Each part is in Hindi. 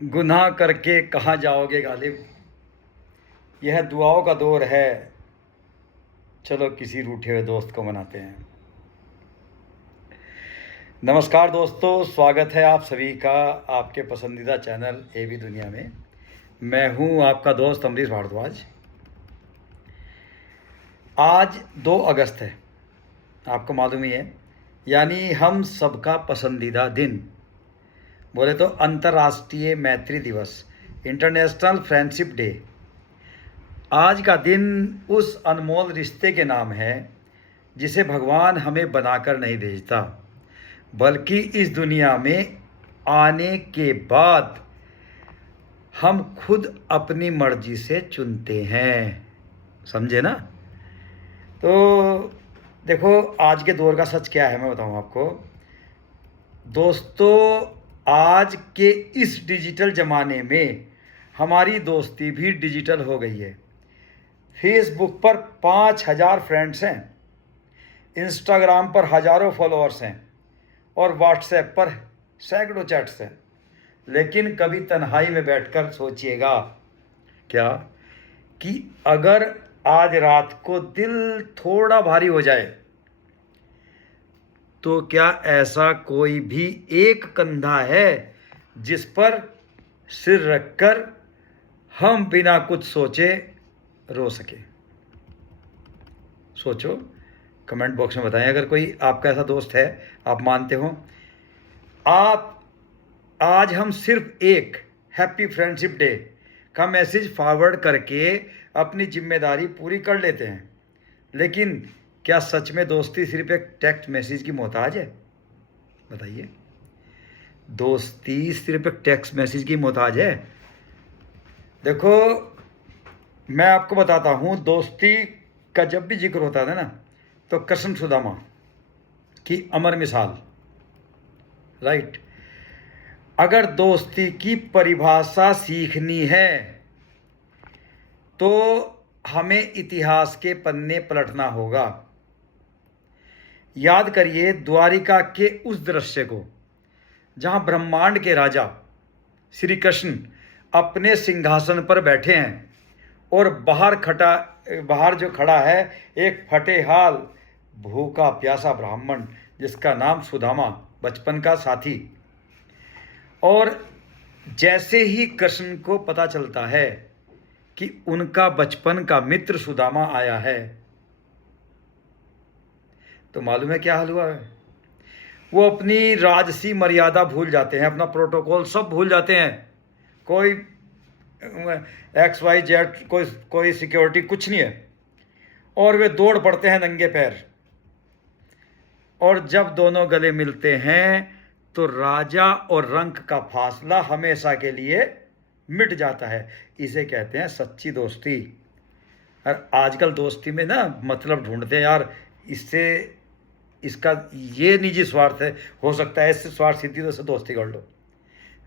गुनाह करके कहाँ जाओगे गालिब। यह दुआओं का दौर है, चलो किसी रूठे हुए दोस्त को मनाते हैं। नमस्कार दोस्तों, स्वागत है आप सभी का आपके पसंदीदा चैनल एबी दुनिया में। मैं हूं आपका दोस्त अमरीश भारद्वाज। आज 2 अगस्त है, आपको मालूम ही है, यानी हम सबका पसंदीदा दिन। बोले तो अंतर्राष्ट्रीय मैत्री दिवस, इंटरनेशनल फ्रेंडशिप डे। आज का दिन उस अनमोल रिश्ते के नाम है जिसे भगवान हमें बनाकर नहीं भेजता, बल्कि इस दुनिया में आने के बाद हम खुद अपनी मर्जी से चुनते हैं। समझे ना? तो देखो, आज के दौर का सच क्या है मैं बताऊं आपको। दोस्तों, आज के इस डिजिटल ज़माने में हमारी दोस्ती भी डिजिटल हो गई है। फेसबुक पर 5,000 फ्रेंड्स हैं, इंस्टाग्राम पर हज़ारों फॉलोअर्स हैं और व्हाट्सएप पर सैकड़ों चैट्स हैं। लेकिन कभी तन्हाई में बैठकर सोचिएगा क्या कि अगर आज रात को दिल थोड़ा भारी हो जाए तो क्या ऐसा कोई भी एक कंधा है जिस पर सिर रखकर हम बिना कुछ सोचे रो सके? सोचो, कमेंट बॉक्स में बताएं अगर कोई आपका ऐसा दोस्त है, आप मानते हो। आप आज हम सिर्फ एक हैप्पी फ्रेंडशिप डे का मैसेज फॉरवर्ड करके अपनी जिम्मेदारी पूरी कर लेते हैं। लेकिन क्या सच में दोस्ती सिर्फ एक टेक्स्ट मैसेज की मोहताज है? बताइए, दोस्ती सिर्फ एक टेक्स्ट मैसेज की मोहताज है? देखो, मैं आपको बताता हूँ, दोस्ती का जब भी जिक्र होता है ना, तो कृष्ण सुदामा की अमर मिसाल, राइट। अगर दोस्ती की परिभाषा सीखनी है तो हमें इतिहास के पन्ने पलटना होगा। याद करिए द्वारिका के उस दृश्य को जहां ब्रह्मांड के राजा श्री कृष्ण अपने सिंहासन पर बैठे हैं और बाहर जो खड़ा है एक फटेहाल भूखा प्यासा ब्राह्मण जिसका नाम सुदामा, बचपन का साथी। और जैसे ही कृष्ण को पता चलता है कि उनका बचपन का मित्र सुदामा आया है, तो मालूम है क्या हाल हुआ है? वो अपनी राजसी मर्यादा भूल जाते हैं, अपना प्रोटोकॉल सब भूल जाते हैं। कोई XYZ, कोई सिक्योरिटी कुछ नहीं है, और वे दौड़ पड़ते हैं नंगे पैर। और जब दोनों गले मिलते हैं तो राजा और रंक का फासला हमेशा के लिए मिट जाता है। इसे कहते हैं सच्ची दोस्ती। और आजकल दोस्ती में ना मतलब ढूंढते हैं यार, इसका ये निजी स्वार्थ है, हो सकता है इससे स्वार्थ सिद्धि तो इससे दोस्ती कर लो।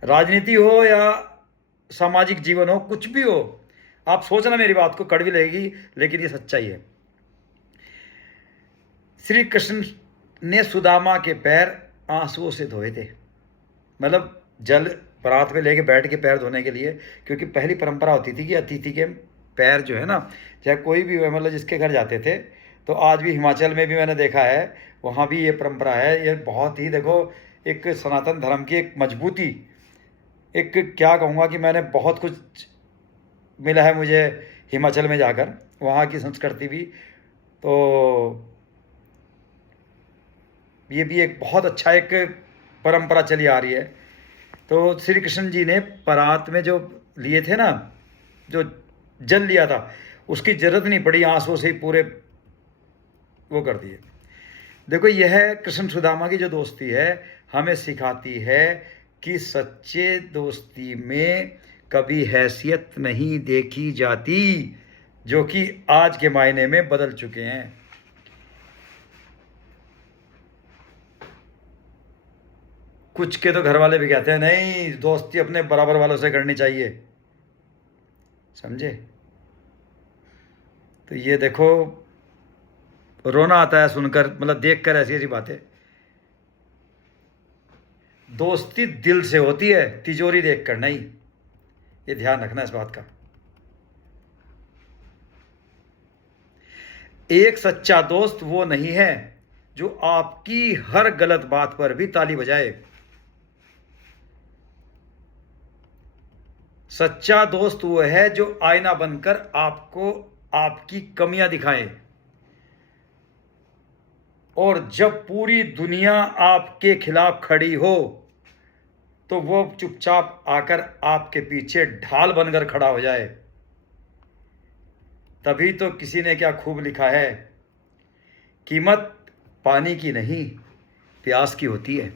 राजनीति हो या सामाजिक जीवन हो, कुछ भी हो, आप सोचना, मेरी बात को कड़वी लगेगी लेकिन ये सच्चाई है। श्री कृष्ण ने सुदामा के पैर आंसुओं से धोए थे, मतलब जल परात में लेके बैठ के पैर धोने के लिए, क्योंकि पहली परंपरा होती थी कि अतिथि के पैर जो है ना, चाहे कोई भी हो, मतलब जिसके घर जाते थे, तो आज भी हिमाचल में भी मैंने देखा है, वहाँ भी ये परंपरा है। ये बहुत ही, देखो, एक सनातन धर्म की एक मजबूती, एक क्या कहूँगा कि मैंने बहुत कुछ मिला है मुझे हिमाचल में जाकर, वहाँ की संस्कृति भी। तो ये भी एक बहुत अच्छा एक परंपरा चली आ रही है। तो श्री कृष्ण जी ने परात में जो लिए थे ना, जो जल लिया था, उसकी जरूरत नहीं पड़ी, आंसुओं से ही पूरे वो कर दिए। देखो, यह कृष्ण सुदामा की जो दोस्ती है हमें सिखाती है कि सच्चे दोस्ती में कभी हैसियत नहीं देखी जाती, जो कि आज के मायने में बदल चुके हैं। कुछ के तो घर वाले भी कहते हैं नहीं, दोस्ती अपने बराबर वालों से करनी चाहिए। समझे? तो ये देखो, रोना आता है सुनकर, मतलब देखकर ऐसी ऐसी बातें। दोस्ती दिल से होती है, तिजोरी देखकर नहीं। ये ध्यान रखना इस बात का। एक सच्चा दोस्त वो नहीं है जो आपकी हर गलत बात पर भी ताली बजाए। सच्चा दोस्त वो है जो आईना बनकर आपको आपकी कमियां दिखाए, और जब पूरी दुनिया आपके खिलाफ खड़ी हो तो वो चुपचाप आकर आपके पीछे ढाल बनकर खड़ा हो जाए। तभी तो किसी ने क्या खूब लिखा है, कीमत पानी की नहीं प्यास की होती है।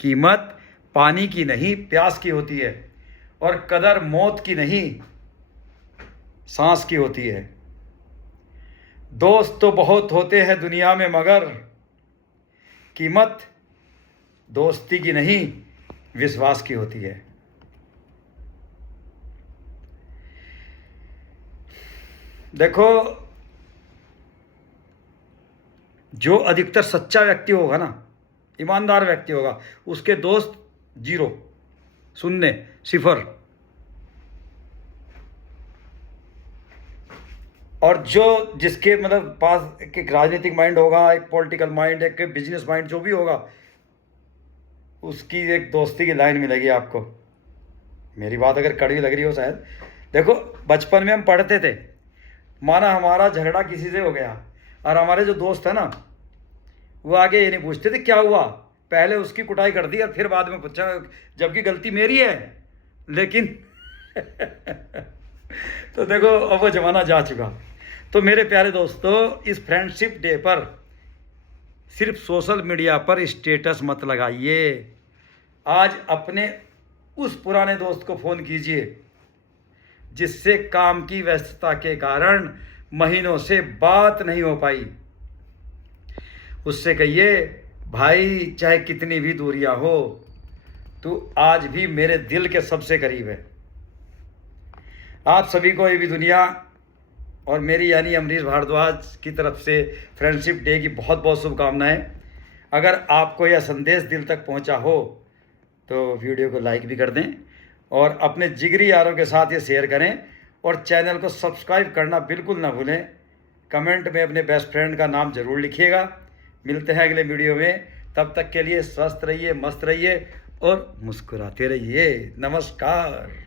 कीमत पानी की नहीं प्यास की होती है, और कदर मौत की नहीं सांस की होती है। दोस्त तो बहुत होते हैं दुनिया में, मगर कीमत दोस्ती की नहीं विश्वास की होती है। देखो, जो अधिकतर सच्चा व्यक्ति होगा ना, ईमानदार व्यक्ति होगा, उसके दोस्त 0, 0, 0। और जो जिसके मतलब पास एक राजनीतिक माइंड होगा, एक पॉलिटिकल माइंड, एक बिजनेस माइंड, जो भी होगा, उसकी एक दोस्ती की लाइन मिलेगी आपको। मेरी बात अगर कड़वी लग रही हो शायद, देखो बचपन में हम पढ़ते थे, माना हमारा झगड़ा किसी से हो गया, और हमारे जो दोस्त है ना, वो आगे ये नहीं पूछते थे क्या हुआ, पहले उसकी कुटाई कर दी और फिर बाद में पूछा, जबकि गलती मेरी है। लेकिन तो देखो अब वो ज़माना जा चुका। तो मेरे प्यारे दोस्तों, इस फ्रेंडशिप डे पर सिर्फ सोशल मीडिया पर स्टेटस मत लगाइए। आज अपने उस पुराने दोस्त को फ़ोन कीजिए जिससे काम की व्यस्तता के कारण महीनों से बात नहीं हो पाई। उससे कहिए, भाई चाहे कितनी भी दूरियां हो, तू आज भी मेरे दिल के सबसे करीब है। आप सभी को ये भी दुनिया और मेरी यानी अमरीश भारद्वाज की तरफ से फ्रेंडशिप डे की बहुत बहुत शुभकामनाएं। अगर आपको यह संदेश दिल तक पहुंचा हो तो वीडियो को लाइक भी कर दें, और अपने जिगरी यारों के साथ ये शेयर करें, और चैनल को सब्सक्राइब करना बिल्कुल ना भूलें। कमेंट में अपने बेस्ट फ्रेंड का नाम ज़रूर लिखिएगा। मिलते हैं अगले वीडियो में, तब तक के लिए स्वस्थ रहिए, मस्त रहिए और मुस्कुराते रहिए। नमस्कार।